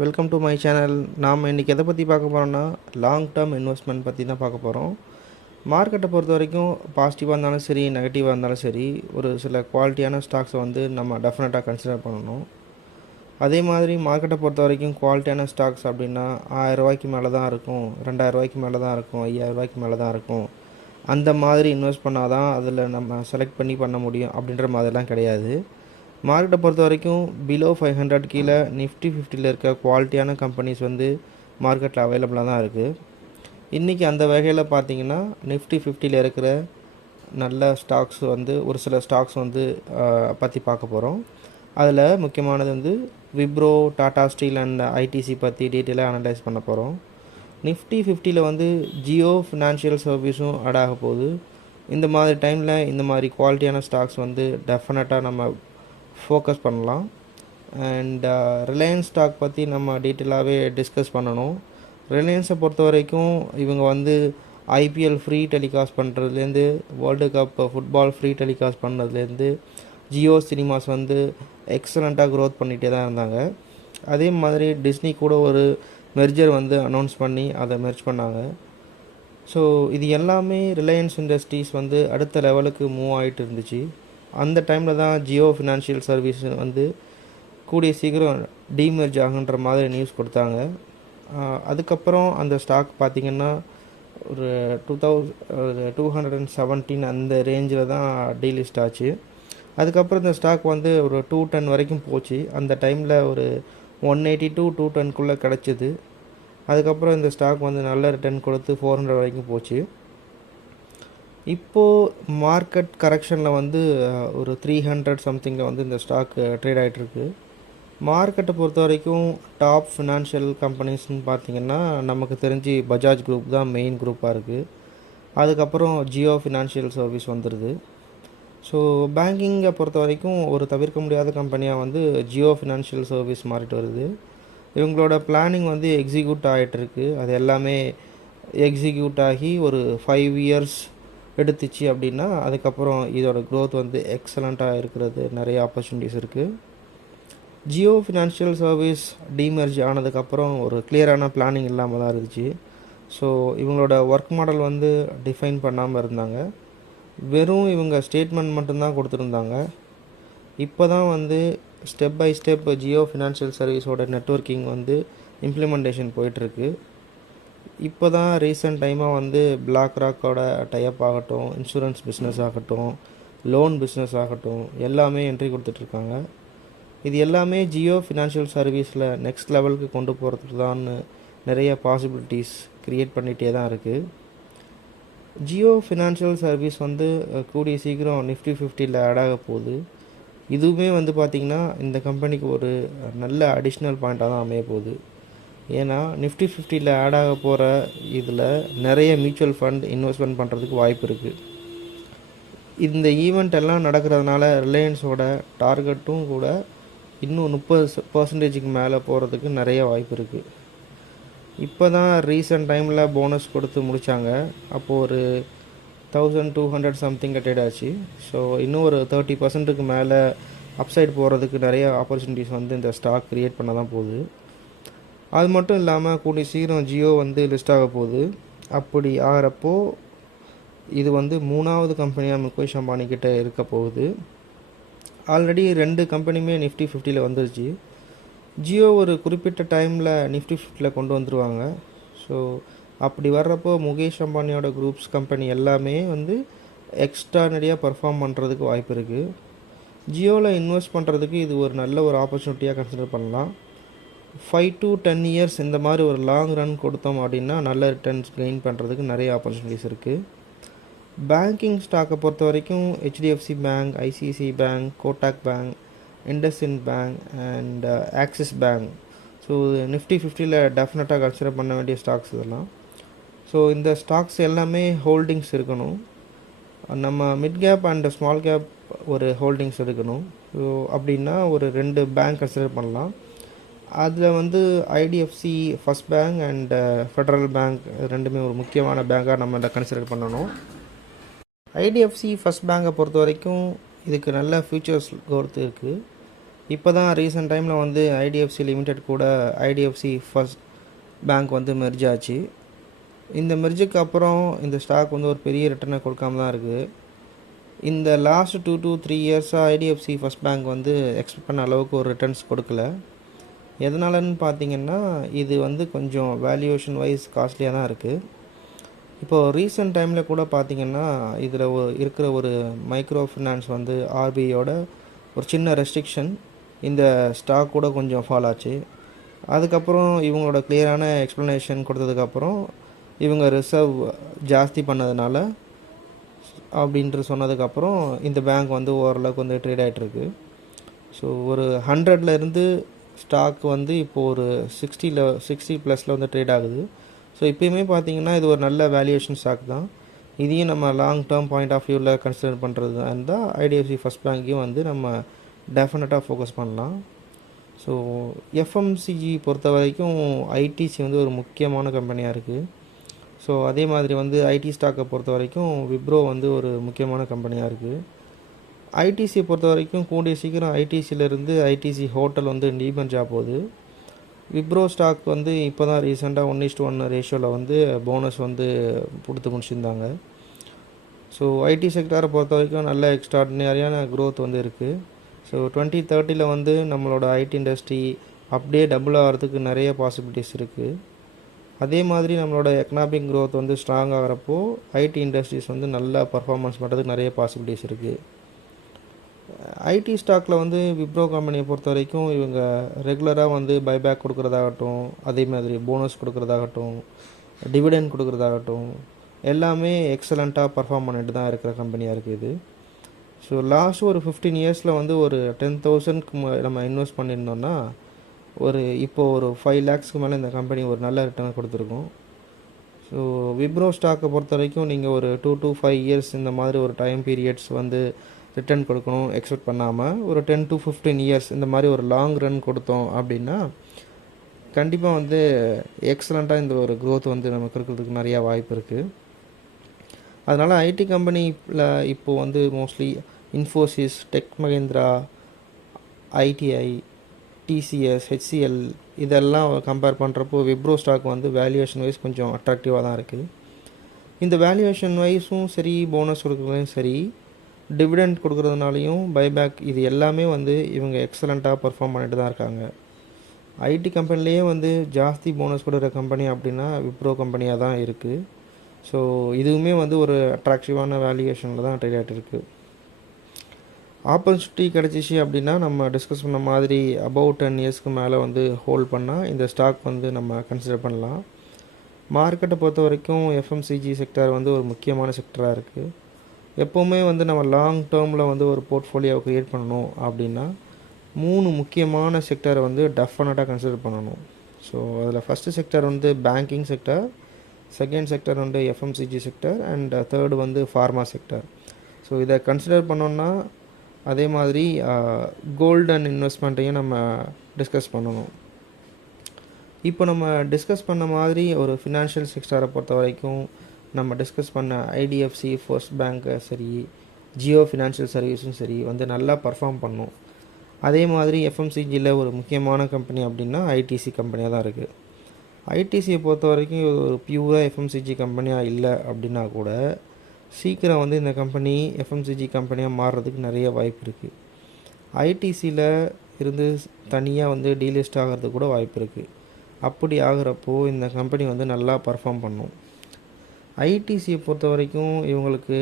Welcome to my channel. நாம் இன்றைக்கி எதை பற்றி பார்க்க போகிறோம்னா லாங் டேர்ம் இன்வெஸ்ட்மெண்ட் பற்றி தான் பார்க்க போகிறோம். மார்க்கெட்டை பொறுத்த வரைக்கும் பாசிட்டிவாக இருந்தாலும் சரி, நெகட்டிவாக இருந்தாலும் சரி, ஒரு சில குவாலிட்டியான ஸ்டாக்ஸை வந்து நம்ம டெஃபினட்டாக கன்சிடர் பண்ணணும். அதே மாதிரி மார்க்கெட்டை பொறுத்த வரைக்கும் குவாலிட்டியான ஸ்டாக்ஸ் அப்படின்னா 1000 ரூபாய்க்கு மேலே தான் இருக்கும், 2000 ரூபாய்க்கு மேலே தான் இருக்கும், 5000 ரூபாய்க்கு மேலே தான் இருக்கும். அந்த மாதிரி இன்வெஸ்ட் பண்ணால் தான் அதில் நம்ம செலக்ட் பண்ணி பண்ண முடியும் அப்படின்ற மாதிரிலாம் கிடையாது. மார்க்கெட்டை பொறுத்த வரைக்கும் பிலோ 500 கீழே நிஃப்டி 50ல் இருக்க குவாலிட்டியான கம்பெனிஸ் வந்து மார்க்கெட்டில் அவைலபிளாக தான் இருக்குது. இன்றைக்கி அந்த வகையில் பார்த்தீங்கன்னா நிஃப்டி 50ல் இருக்கிற நல்ல ஸ்டாக்ஸ் வந்து ஒரு சில ஸ்டாக்ஸ் வந்து பற்றி பார்க்க போகிறோம். அதில் முக்கியமானது வந்து Wipro, Tata steel and ITC பற்றி டீட்டெயிலாக அனலைஸ் பண்ண போகிறோம். நிஃப்டி 50ல் வந்து ஜியோ ஃபினான்ஷியல் சர்வீஸும் ஆட் ஆக போகுது. இந்த மாதிரி டைமில் இந்த மாதிரி குவாலிட்டியான ஸ்டாக்ஸ் வந்து டெஃபினட்டாக நம்ம ஃபோக்கஸ் பண்ணலாம். அண்ட் ரிலையன்ஸ் ஸ்டாக் பற்றி நம்ம டீட்டெயிலாகவே டிஸ்கஸ் பண்ணணும். ரிலையன்ஸை பொறுத்த வரைக்கும் இவங்க வந்து ஐபிஎல் ஃப்ரீ டெலிகாஸ்ட் பண்ணுறதுலேருந்து, world cup football free telecast பண்ணுறதுலேருந்து, ஜியோ சினிமாஸ் வந்து எக்ஸலண்ட்டாக க்ரோத் பண்ணிகிட்டே தான் இருந்தாங்க. அதே மாதிரி டிஸ்னி கூட ஒரு மெர்ஜர் வந்து அனௌன்ஸ் பண்ணி அதை மெர்ஜ் பண்ணாங்க. ஸோ இது எல்லாமே ரிலையன்ஸ் இண்டஸ்ட்ரீஸ் வந்து அடுத்த லெவலுக்கு மூவ் ஆகிட்டு இருந்துச்சு. அந்த டைமில் தான் ஜியோ ஃபினான்ஷியல் சர்வீஸ் வந்து கூடிய சீக்கிரம் டீமெர்ஜ் ஆகுன்ற மாதிரி நியூஸ் கொடுத்தாங்க. அதுக்கப்புறம் அந்த ஸ்டாக் பார்த்திங்கன்னா ஒரு 2217 அந்த ரேஞ்சில் தான் டீலிஸ்ட் ஆச்சு. அதுக்கப்புறம் இந்த ஸ்டாக் வந்து ஒரு 210 வரைக்கும் போச்சு. அந்த டைமில் ஒரு 180 to 210 கிடச்சிது. அதுக்கப்புறம் இந்த ஸ்டாக் வந்து நல்ல ரிட்டர்ன் கொடுத்து 400 வரைக்கும் போச்சு. இப்போது மார்க்கெட் கரெக்ஷனில் வந்து ஒரு 300 சம்திங்கில் வந்து இந்த ஸ்டாக் ட்ரேட் ஆகிட்டுருக்கு. மார்க்கெட்டை பொறுத்த வரைக்கும் டாப் ஃபினான்ஷியல் கம்பெனிஸ்ன்னு பார்த்திங்கன்னா நமக்கு தெரிஞ்சு பஜாஜ் குரூப் தான் மெயின் குரூப்பாக இருக்குது. அதுக்கப்புறம் ஜியோ ஃபினான்ஷியல் சர்வீஸ் வந்துடுது. ஸோ பேங்கிங்கை பொறுத்த வரைக்கும் ஒரு தவிர்க்க முடியாத கம்பெனியாக வந்து ஜியோ ஃபினான்ஷியல் சர்வீஸ் மாறிட்டு வருது. இவங்களோட பிளானிங் வந்து எக்ஸிக்யூட் ஆகிட்டுருக்கு. அது எல்லாமே எக்ஸிக்யூட் ஆகி ஒரு 5 இயர்ஸ் எடுத்துச்சு அப்படின்னா அதுக்கப்புறம் இதோட க்ரோத் வந்து எக்ஸலண்ட்டாக இருக்கிறது நிறைய ஆப்பர்ச்சுனிட்டிஸ் இருக்குது. ஜியோ ஃபினான்ஷியல் சர்வீஸ் டீமெர்ஜ் ஆனதுக்கப்புறம் ஒரு கிளியரான பிளானிங் இல்லாமல் தான் இருந்துச்சு. ஸோ இவங்களோட ஒர்க் மாடல் வந்து டிஃபைன் பண்ணாமல் இருந்தாங்க. வெறும் இவங்க ஸ்டேட்மெண்ட் மட்டும்தான் கொடுத்துருந்தாங்க. இப்போ தான் வந்து step by step Jio financial சர்வீஸோட நெட்வொர்க்கிங் வந்து இம்ப்ளிமெண்டேஷன் போயிட்டுருக்கு. இப்போ தான் ரீசெண்ட் டைமாக வந்து பிளாக் ராக்கோட டைப் ஆகட்டும், இன்சூரன்ஸ் பிஸ்னஸ் ஆகட்டும், லோன் பிஸ்னஸ் ஆகட்டும், எல்லாமே என்ட்ரி கொடுத்துட்ருக்காங்க. இது எல்லாமே ஜியோ ஃபினான்ஷியல் சர்வீஸில் நெக்ஸ்ட் லெவலுக்கு கொண்டு போகிறதுக்கு தான் நிறைய பாசிபிலிட்டிஸ் க்ரியேட் பண்ணிகிட்டே தான் இருக்குது. ஜியோ ஃபினான்ஷியல் சர்வீஸ் வந்து கூடிய சீக்கிரம் நிஃப்டி 50ல் ஆட் ஆக போகுது. இதுவுமே வந்து பார்த்திங்கன்னா இந்த கம்பெனிக்கு ஒரு நல்ல அடிஷ்னல் பாயிண்ட்டாக தான் அமைய போகுது. ஏன்னா நிஃப்டி 50ல் ஆட் ஆக போகிற இதில் நிறைய மியூச்சுவல் ஃபண்ட் இன்வெஸ்ட்மெண்ட் பண்ணுறதுக்கு வாய்ப்பு இருக்குது. இந்த ஈவெண்ட் எல்லாம் நடக்கிறதுனால ரிலையன்ஸோட டார்கெட்டும் கூட இன்னும் 30% மேலே போகிறதுக்கு நிறைய வாய்ப்பு இருக்குது. இப்போ தான் ரீசெண்ட் டைமில் போனஸ் கொடுத்து முடித்தாங்க. அப்போது ஒரு 1200 சம்திங் ட்ரேட் ஆச்சு. ஸோ இன்னும் ஒரு 30% மேலே அப்சைட் போகிறதுக்கு நிறைய ஆப்பர்ச்சுனிட்டிஸ் வந்து இந்த ஸ்டாக் க்ரியேட் பண்ண தான் போகுது. அது மட்டும் இல்லாமல் கூடிய சீக்கிரம் ஜியோ வந்து லிஸ்ட் ஆக போகுது. அப்படி ஆகிறப்போ இது வந்து 3வது கம்பெனியாக முகேஷ் அம்பானி கிட்டே இருக்க போகுது. ஆல்ரெடி 2 கம்பெனியுமே நிஃப்டி 50ல் வந்துருச்சு. ஜியோ ஒரு குறிப்பிட்ட டைமில் நிஃப்டி 50ல் கொண்டு வந்துடுவாங்க. ஸோ அப்படி வர்றப்போ முகேஷ் அம்பானியோட குரூப்ஸ் கம்பெனி எல்லாமே வந்து எக்ஸ்ட்ரானரியாக பர்ஃபார்ம் பண்ணுறதுக்கு வாய்ப்பு இருக்குது. ஜியோவில் இன்வெஸ்ட் பண்ணுறதுக்கு இது ஒரு நல்ல ஒரு ஆப்பர்ச்சுனிட்டியாக கன்சிடர் பண்ணலாம். 5 to 10 இயர்ஸ் இந்த மாதிரி ஒரு லாங் ரன் கொடுத்தோம் அப்படின்னா நல்ல ரிட்டர்ன்ஸ் கெயின் பண்ணுறதுக்கு நிறைய ஆப்பர்ச்சுனிட்டிஸ் இருக்குது. பேங்கிங் ஸ்டாக்கை பொறுத்த வரைக்கும் HDFC bank, ICICI bank, Kotak bank, IndusInd bank and Axis bank. So Nifty 50ல் டெஃபினட்டாக கன்சிடர் பண்ண வேண்டிய ஸ்டாக்ஸ் இதெல்லாம். ஸோ இந்த ஸ்டாக்ஸ் எல்லாமே ஹோல்டிங்ஸ் இருக்கணும். நம்ம mid cap and small cap ஒரு ஹோல்டிங்ஸ் எடுக்கணும். ஸோ அப்படின்னா ஒரு 2 பேங்க் கன்சிடர் பண்ணலாம். அதில் வந்து IDFC first bank and federal bank ரெண்டுமே ஒரு முக்கியமான பேங்காக நம்ம இதை கன்சிடர் பண்ணணும். ஐடிஎஃப்சி ஃபர்ஸ்ட் பேங்கை பொறுத்த வரைக்கும் இதுக்கு நல்ல ஃபியூச்சர்ஸ் growth இருக்குது. இப்போ தான் ரீசெண்ட் டைமில் வந்து ஐடிஎஃப்சி லிமிடெட் கூட ஐடிஎஃப்சி ஃபர்ஸ்ட் பேங்க் வந்து மெர்ஜ் ஆச்சு. இந்த மெர்ஜுக்கு அப்புறம் இந்த ஸ்டாக் வந்து ஒரு பெரிய ரிட்டர்னை கொடுக்காம தான் இருக்குது. இந்த லாஸ்ட் 2 to 3 இயர்ஸாக ஐடிஎஃப்சி ஃபர்ஸ்ட் பேங்க் வந்து எக்ஸ்பெக்ட் பண்ண அளவுக்கு ஒரு ரிட்டர்ன்ஸ் கொடுக்கல. எதனாலன்னு பார்த்தீங்கன்னா இது வந்து கொஞ்சம் வேல்யூவேஷன் வைஸ் காஸ்ட்லியாக தான் இருக்குது. இப்போது ரீசெண்ட் டைமில் கூட பார்த்திங்கன்னா இதில் இருக்கிற ஒரு மைக்ரோ ஃபினான்ஸ் வந்து ஆர்பிஐயோட ஒரு சின்ன ரெஸ்ட்ரிக்ஷன் இந்த ஸ்டாக் கூட கொஞ்சம் ஃபால் ஆச்சு. அதுக்கப்புறம் இவங்களோட கிளியரான எக்ஸ்ப்ளனேஷன் கொடுத்ததுக்கப்புறம் இவங்க ரிசர்வ் ஜாஸ்தி பண்ணதுனால அப்படின்ட்டு சொன்னதுக்கப்புறம் இந்த பேங்க் வந்து ஓரளவுக்கு வந்து ட்ரேட் ஆகிட்டுருக்கு. ஸோ ஒரு 100லேருந்து ஸ்டாக் வந்து இப்போது ஒரு 60+ வந்து ட்ரேட் ஆகுது. ஸோ இப்போயுமே பார்த்தீங்கன்னா இது ஒரு நல்ல வேல்யூவேஷன் ஸ்டாக் தான். இதையும் நம்ம லாங் டேர்ம் பாயிண்ட் ஆஃப் வியூவில் கன்சிடர் பண்ணுறது இருந்தால் ஐடிஎஃப்சி ஃபர்ஸ்ட் பேங்க்கையும் வந்து நம்ம டெஃபினட்டாக ஃபோக்கஸ் பண்ணலாம். ஸோ எஃப்எம்சிஜி பொறுத்த வரைக்கும் ஐடிசி வந்து ஒரு முக்கியமான கம்பெனியாக இருக்குது. ஸோ அதே மாதிரி வந்து ஐடி ஸ்டாக்கை பொறுத்த வரைக்கும் விப்ரோ வந்து ஒரு முக்கியமான கம்பெனியாக இருக்குது. ஐடிசியை பொறுத்த வரைக்கும் கூடிய சீக்கிரம் ஐடிசியிலேருந்து ஐடிசி ஹோட்டல் வந்து டீமர்ஜ் ஆக போகுது. விப்ரோ ஸ்டாக் வந்து இப்போ தான் ரீசெண்டாக 1:1 ரேஷியோவில் வந்து போனஸ் வந்து கொடுத்து முடிச்சிருந்தாங்க. ஸோ ஐடி செக்டாரை பொறுத்த வரைக்கும் நல்ல எக்ஸ்ட்ராடினரியான க்ரோத் வந்து இருக்குது. ஸோ 2030 வந்து நம்மளோட ஐடி இண்டஸ்ட்ரி அப்படியே டபுள் ஆகிறதுக்கு நிறைய பாசிபிலிட்டிஸ் இருக்குது. அதே மாதிரி நம்மளோட எக்கனாமிக் க்ரோத் வந்து ஸ்ட்ராங் ஆகிறப்போ ஐடி இண்டஸ்ட்ரீஸ் வந்து நல்லா பர்ஃபார்மன்ஸ் பண்ணுறதுக்கு நிறைய பாசிபிலிட்டிஸ் இருக்குது. ஐடி ஸ்டாக்கில் வந்து விப்ரோ கம்பெனியை பொறுத்த வரைக்கும் இவங்க ரெகுலராக வந்து பைபேக் கொடுக்குறதாகட்டும், அதே மாதிரி போனஸ் கொடுக்குறதாகட்டும், டிவிடெண்ட் கொடுக்குறதாகட்டும் எல்லாமே எக்ஸலண்ட்டாக பர்ஃபார்ம் பண்ணிட்டு தான் இருக்கிற கம்பெனியாக இருக்குது இது. ஸோ லாஸ்ட் ஒரு 15 இயர்ஸில் வந்து ஒரு 10,000க்கு நம்ம இன்வெஸ்ட் பண்ணியிருந்தோம்னா இப்போது ஒரு 5 lakhsக்கு மேலே இந்த கம்பெனி ஒரு நல்ல ரிட்டர்ன் கொடுத்துருக்கும். ஸோ விப்ரோ ஸ்டாக்கை பொறுத்த வரைக்கும் நீங்கள் ஒரு 2 to 5 இயர்ஸ் இந்த மாதிரி ஒரு டைம் பீரியட்ஸ் வந்து ரிட்டர்ன் கொடுக்கணும் எக்ஸ்பெக்ட் பண்ணாமல் ஒரு 10 to 15 இயர்ஸ் இந்த மாதிரி ஒரு லாங் ரன் கொடுத்தோம் அப்படின்னா கண்டிப்பாக வந்து எக்ஸலண்ட்டாக இந்த ஒரு க்ரோத் வந்து நமக்கு இருக்கிறதுக்கு நிறையா வாய்ப்பு இருக்குது. அதனால் ஐடி கம்பெனியில் இப்போது வந்து mostly Infosys, tech Mahindra, ITI, TCS, HCL இதெல்லாம் கம்பேர் பண்ணுறப்போ விப்ரோ ஸ்டாக் வந்து வேல்யூவேஷன் வைஸ் கொஞ்சம் அட்ராக்டிவாக தான் இருக்குது. இந்த வேல்யூவேஷன் வைஸும் சரி, போனஸ் கொடுக்குறதுலையும் சரி, டிவிடெண்ட் கொடுக்குறதுனாலையும் பைபேக் இது எல்லாமே வந்து இவங்க எக்ஸலண்ட்டாக பர்ஃபார்ம் பண்ணிட்டு தான் இருக்காங்க. ஐடி கம்பெனிலேயே வந்து ஜாஸ்தி போனஸ் கொடுக்குற கம்பெனி அப்படின்னா விப்ரோ கம்பெனியாக தான் இருக்குது. ஸோ இதுவுமே வந்து ஒரு அட்ராக்டிவான வேல்யூவேஷனில் தான் ட்ரேட் ஆகிட்டு இருக்குது. ஆப்பர்ச்சுனிட்டி கிடச்சிச்சு அப்படின்னா நம்ம டிஸ்கஸ் பண்ண மாதிரி அபவ் 10 இயர்ஸ்க்கு மேலே வந்து ஹோல்ட் பண்ணால் இந்த ஸ்டாக் வந்து நம்ம கன்சிடர் பண்ணலாம். மார்க்கெட்டை பொறுத்த வரைக்கும் எஃப்எம்சிஜி செக்டர் வந்து ஒரு முக்கியமான செக்டராக இருக்குது. எப்போவுமே வந்து நம்ம லாங் டேர்மில் வந்து ஒரு போர்ட்ஃபோலியோவை க்ரியேட் பண்ணணும் அப்படின்னா 3 முக்கியமான செக்டரை வந்து டெஃபினட்டாக கன்சிடர் பண்ணணும். ஸோ அதில் ஃபஸ்ட்டு செக்டர் வந்து பேங்கிங் செக்டர், செகண்ட் செக்டர் வந்து எஃப்எம்சிஜி செக்டர், அண்ட் தேர்டு வந்து ஃபார்மா செக்டர். ஸோ இதை கன்சிடர் பண்ணோன்னா அதே மாதிரி கோல்டு அண்ட் இன்வெஸ்ட்மெண்ட்டையும் நம்ம டிஸ்கஸ் பண்ணணும். இப்போ நம்ம டிஸ்கஸ் பண்ண மாதிரி ஒரு ஃபினான்ஷியல் செக்டரை பொறுத்த வரைக்கும் நம்ம டிஸ்கஸ் பண்ண ஐடிஎஃப்சி ஃபர்ஸ்ட் பேங்க்கு சரி, ஜியோ ஃபினான்ஷியல் சர்வீஸும் சரி வந்து நல்லா பர்ஃபார்ம் பண்ணும். அதே மாதிரி எஃப்எம்சிஜியில் ஒரு முக்கியமான கம்பெனி அப்படின்னா ஐடிசி கம்பெனியாக தான் இருக்குது. ஐடிசியை பொறுத்த வரைக்கும் ஒரு பியூராக எஃப்எம்சிஜி கம்பெனியாக இல்லை அப்படின்னா கூட சீக்கிரம் வந்து இந்த கம்பெனி எஃப்எம்சிஜி கம்பெனியாக மாறுறதுக்கு நிறைய வாய்ப்பு இருக்குது. ஐடிசியில் இருந்து தனியாக வந்து டீலிஸ்ட் ஆகிறதுக்கு கூட வாய்ப்பு இருக்குது. அப்படி ஆகிறப்போ இந்த கம்பெனி வந்து நல்லா பர்ஃபார்ம் பண்ணும். ஐடிசியை பொறுத்த வரைக்கும் இவங்களுக்கு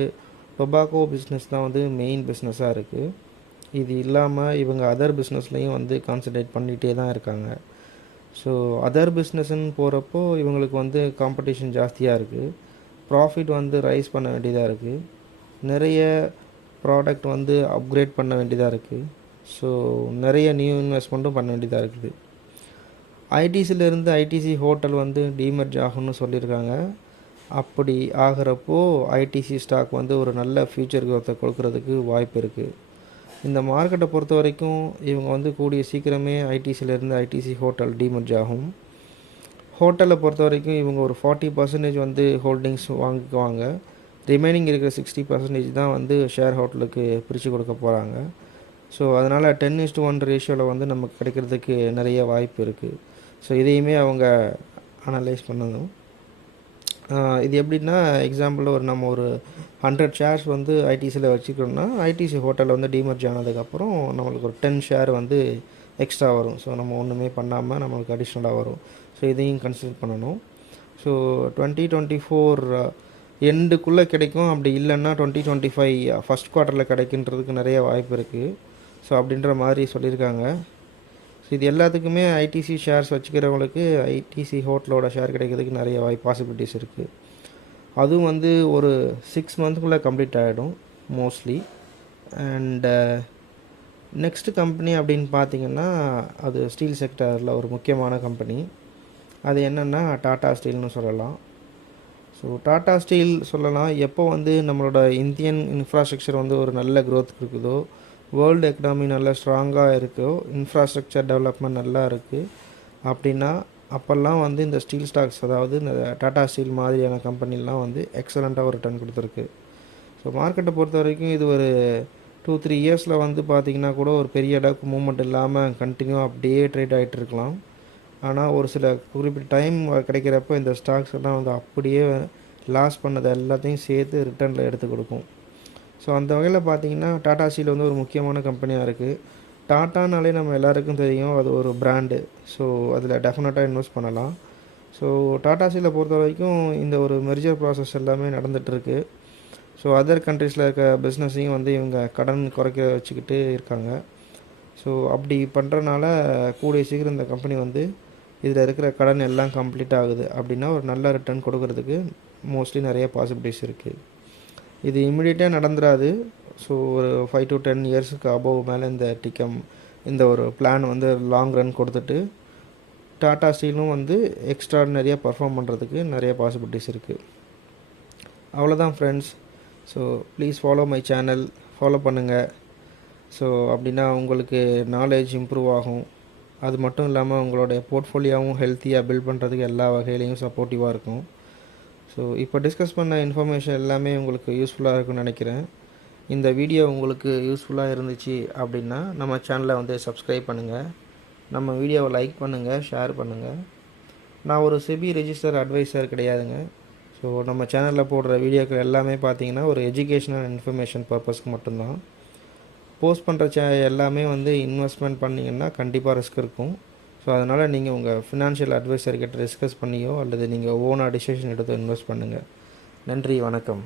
டொபாக்கோ பிஸ்னஸ் தான் வந்து மெயின் பிஸ்னஸாக இருக்குது. இது இல்லாமல் இவங்க அதர் பிஸ்னஸ்லையும் வந்து கான்சன்ட்ரேட் பண்ணிகிட்டே தான் இருக்காங்க. ஸோ அதர் பிஸ்னஸ்ன்னு போகிறப்போ இவங்களுக்கு வந்து காம்படிஷன் ஜாஸ்தியாக இருக்குது. ப்ராஃபிட் வந்து ரைஸ் பண்ண வேண்டியதாக இருக்குது. நிறைய ப்ராடக்ட் வந்து அப்கிரேட் பண்ண வேண்டியதாக இருக்குது. ஸோ நிறைய நியூ இன்வெஸ்ட்மெண்ட்டும் பண்ண வேண்டியதாக இருக்குது. ஐடிசியிலேருந்து ஐடிசி ஹோட்டல் வந்து டீமர்ஜ் ஆகும்னு சொல்லியிருக்காங்க. அப்படி ஆகிறப்போ ஐடிசி ஸ்டாக் வந்து ஒரு நல்ல ஃபியூச்சர் க்ரோத்தை கொடுக்கறதுக்கு வாய்ப்பு இருக்குது. இந்த மார்க்கெட்டை பொறுத்த வரைக்கும் இவங்க வந்து கூடிய சீக்கிரமே ஐடிசியிலேருந்து ஐடிசி ஹோட்டல் டீமர்ஜ் ஆகும். ஹோட்டலை பொறுத்த வரைக்கும் இவங்க ஒரு 40% வந்து ஹோல்டிங்ஸ் வாங்கிக்குவாங்க. ரிமைனிங் இருக்கிற 60% தான் வந்து ஷேர் ஹோட்டலுக்கு பிரித்து கொடுக்க போகிறாங்க. ஸோ அதனால் 10:1 ரேஷியோவில் வந்து நமக்கு கிடைக்கிறதுக்கு நிறைய வாய்ப்பு இருக்குது. ஸோ இதையுமே அவங்க அனலைஸ் பண்ணணும். இது எப்படின்னா, எக்ஸாம்பிள் நம்ம ஒரு 100 ஷேர்ஸ் வந்து ஐடிசியில் வச்சுக்கிறோம்னா, ஐடிசி ஹோட்டலில் வந்து டீமர்ஜ் ஆனதுக்கப்புறம் நம்மளுக்கு ஒரு 10 ஷேர் வந்து எக்ஸ்ட்ரா வரும். ஸோ நம்ம ஒன்றுமே பண்ணாமல் நம்மளுக்கு அடிஷ்னலாக வரும். ஸோ இதையும் கன்சிடர் பண்ணணும். ஸோ 2024 எண்டுக்குள்ளே கிடைக்கும். அப்படி இல்லைன்னா 2025 ஃபஸ்ட் குவார்ட்டரில் கிடைக்குன்றதுக்கு நிறைய வாய்ப்பு இருக்குது. ஸோ அப்படின்ற மாதிரி சொல்லியிருக்காங்க. ஸோ இது எல்லாத்துக்குமே ஐடிசி ஷேர்ஸ் வச்சுக்கிறவங்களுக்கு ஐடிசி ஹோட்டலோட ஷேர் கிடைக்கிறதுக்கு நிறைய பாசிபிலிட்டிஸ் இருக்குது. அதுவும் வந்து ஒரு 6 மந்த்துக்குள்ளே கம்ப்ளீட் ஆகிடும் மோஸ்ட்லி. அண்டு நெக்ஸ்ட் கம்பெனி அப்படின்னு பார்த்தீங்கன்னா, அது ஸ்டீல் செக்டரில் ஒரு முக்கியமான கம்பெனி. அது என்னென்னா டாடா ஸ்டீல்னு சொல்லலாம். ஸோ டாடா ஸ்டீல் சொல்லலாம், எப்போ வந்து நம்மளோட இந்தியன் இன்ஃப்ராஸ்ட்ரக்சர் வந்து ஒரு நல்ல க்ரோத் இருக்குதோ, வேர்ல்டு எக்கனாமி நல்லா ஸ்ட்ராங்காக இருக்கோ, இன்ஃப்ராஸ்ட்ரக்சர் டெவலப்மெண்ட் நல்லா இருக்குது அப்படின்னா, அப்போல்லாம் வந்து இந்த ஸ்டீல் ஸ்டாக்ஸ், அதாவது இந்த டாடா ஸ்டீல் மாதிரியான கம்பெனிலாம் வந்து எக்ஸலண்ட்டாக ஒரு ரிட்டர்ன் கொடுத்துருக்கு. ஸோ மார்க்கெட்டை பொறுத்த வரைக்கும் இது ஒரு 2-3 இயர்ஸில் வந்து பார்த்திங்கன்னா கூட ஒரு பெரிய அளவுக்கு மூவ்மெண்ட் இல்லாமல் கண்டினியூ அப்படியே ட்ரேட் ஆகிட்டு இருக்கலாம். ஆனால் ஒரு சில குறிப்பிட்ட டைம் கிடைக்கிறப்போ இந்த ஸ்டாக்ஸ் எல்லாம் வந்து அப்படியே லாஸ் பண்ணதை எல்லாத்தையும் சேர்த்து ரிட்டர்னில் எடுத்து கொடுக்கும். ஸோ அந்த வகையில் பார்த்திங்கன்னா டாடா ஸ்டீல் வந்து ஒரு முக்கியமான கம்பெனியாக இருக்குது. டாட்டானாலே நம்ம எல்லாருக்கும் தெரியும், அது ஒரு பிராண்டு. ஸோ அதில் டெஃபினட்டாக இன்வெஸ்ட் பண்ணலாம். ஸோ டாடா ஸ்டீலை பொறுத்த வரைக்கும் இந்த ஒரு மெர்ஜர் ப்ராசஸ் எல்லாமே நடந்துகிட்ருக்கு. ஸோ அதர் கண்ட்ரீஸில் இருக்க பிஸ்னஸையும் வந்து இவங்க கடன் குறைக்க வச்சுக்கிட்டு இருக்காங்க. ஸோ அப்படி பண்ணுறனால கூடிய சீக்கிரம் இந்த கம்பெனி வந்து இதில் இருக்கிற கடன் எல்லாம் கம்ப்ளீட் ஆகுது அப்படின்னா ஒரு நல்ல ரிட்டர்ன் கொடுக்கறதுக்கு மோஸ்ட்லி நிறைய பாசிபிலிட்டிஸ் இருக்குது. இது இம்மிடியேட்டாக நடந்துராது. ஸோ ஒரு 5 to 10 இயர்ஸுக்கு அபோவ் மேலே இந்த ஒரு பிளான் வந்து லாங் ரன் கொடுத்துட்டு டாடா ஸ்டீலும் வந்து எக்ஸ்ட்ராடினரியாக பர்ஃபார்ம் பண்ணுறதுக்கு நிறைய பாசிபிலிட்டிஸ் இருக்குது. அவ்வளோதான் friends. So please follow my channel, follow பண்ணுங்கள். ஸோ அப்படின்னா உங்களுக்கு நாலேஜ் இம்ப்ரூவ் ஆகும். அது மட்டும் இல்லாமல் உங்களுடைய போர்ட்ஃபோலியோவும் ஹெல்த்தியாக பில்ட் பண்ணுறதுக்கு எல்லா வகையிலையும் சப்போர்ட்டிவாக இருக்கும். ஸோ இப்போ டிஸ்கஸ் பண்ண இன்ஃபர்மேஷன் எல்லாமே உங்களுக்கு யூஸ்ஃபுல்லாக இருக்குன்னு நினைக்கிறேன். இந்த வீடியோ உங்களுக்கு யூஸ்ஃபுல்லாக இருந்துச்சு அப்படின்னா நம்ம சேனலை வந்து சப்ஸ்கிரைப் பண்ணுங்கள், நம்ம வீடியோவை லைக் பண்ணுங்கள், ஷேர் பண்ணுங்கள். நான் ஒரு செபி ரெஜிஸ்டர் அட்வைசர் கிடையாதுங்க. ஸோ நம்ம சேனலில் போடுற வீடியோக்கள் எல்லாமே பார்த்தீங்கன்னா ஒரு எஜுகேஷனல் இன்ஃபர்மேஷன் பர்பஸ்க்கு மட்டும்தான். போஸ்ட் பண்ணுற எல்லாமே வந்து இன்வெஸ்ட்மெண்ட் பண்ணிங்கன்னா கண்டிப்பாக ரிஸ்க் இருக்கும். ஸோ அதனால் நீங்கள் உங்கள் ஃபினான்ஷியல் அட்வைசர்கிட்ட டிஸ்கஸ் பண்ணியோ அல்லது நீங்கள் ஓனாக டிசிஷன் எடுத்து இன்வெஸ்ட் பண்ணுங்கள். நன்றி, வணக்கம்.